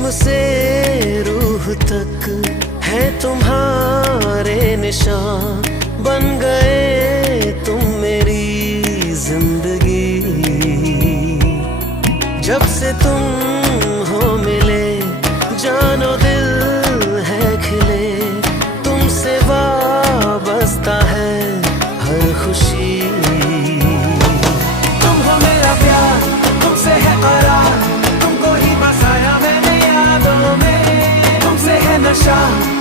जिस्म से रूह तक है तुम्हारे निशान, बन गए तुम मेरी जिंदगी। जब से तुम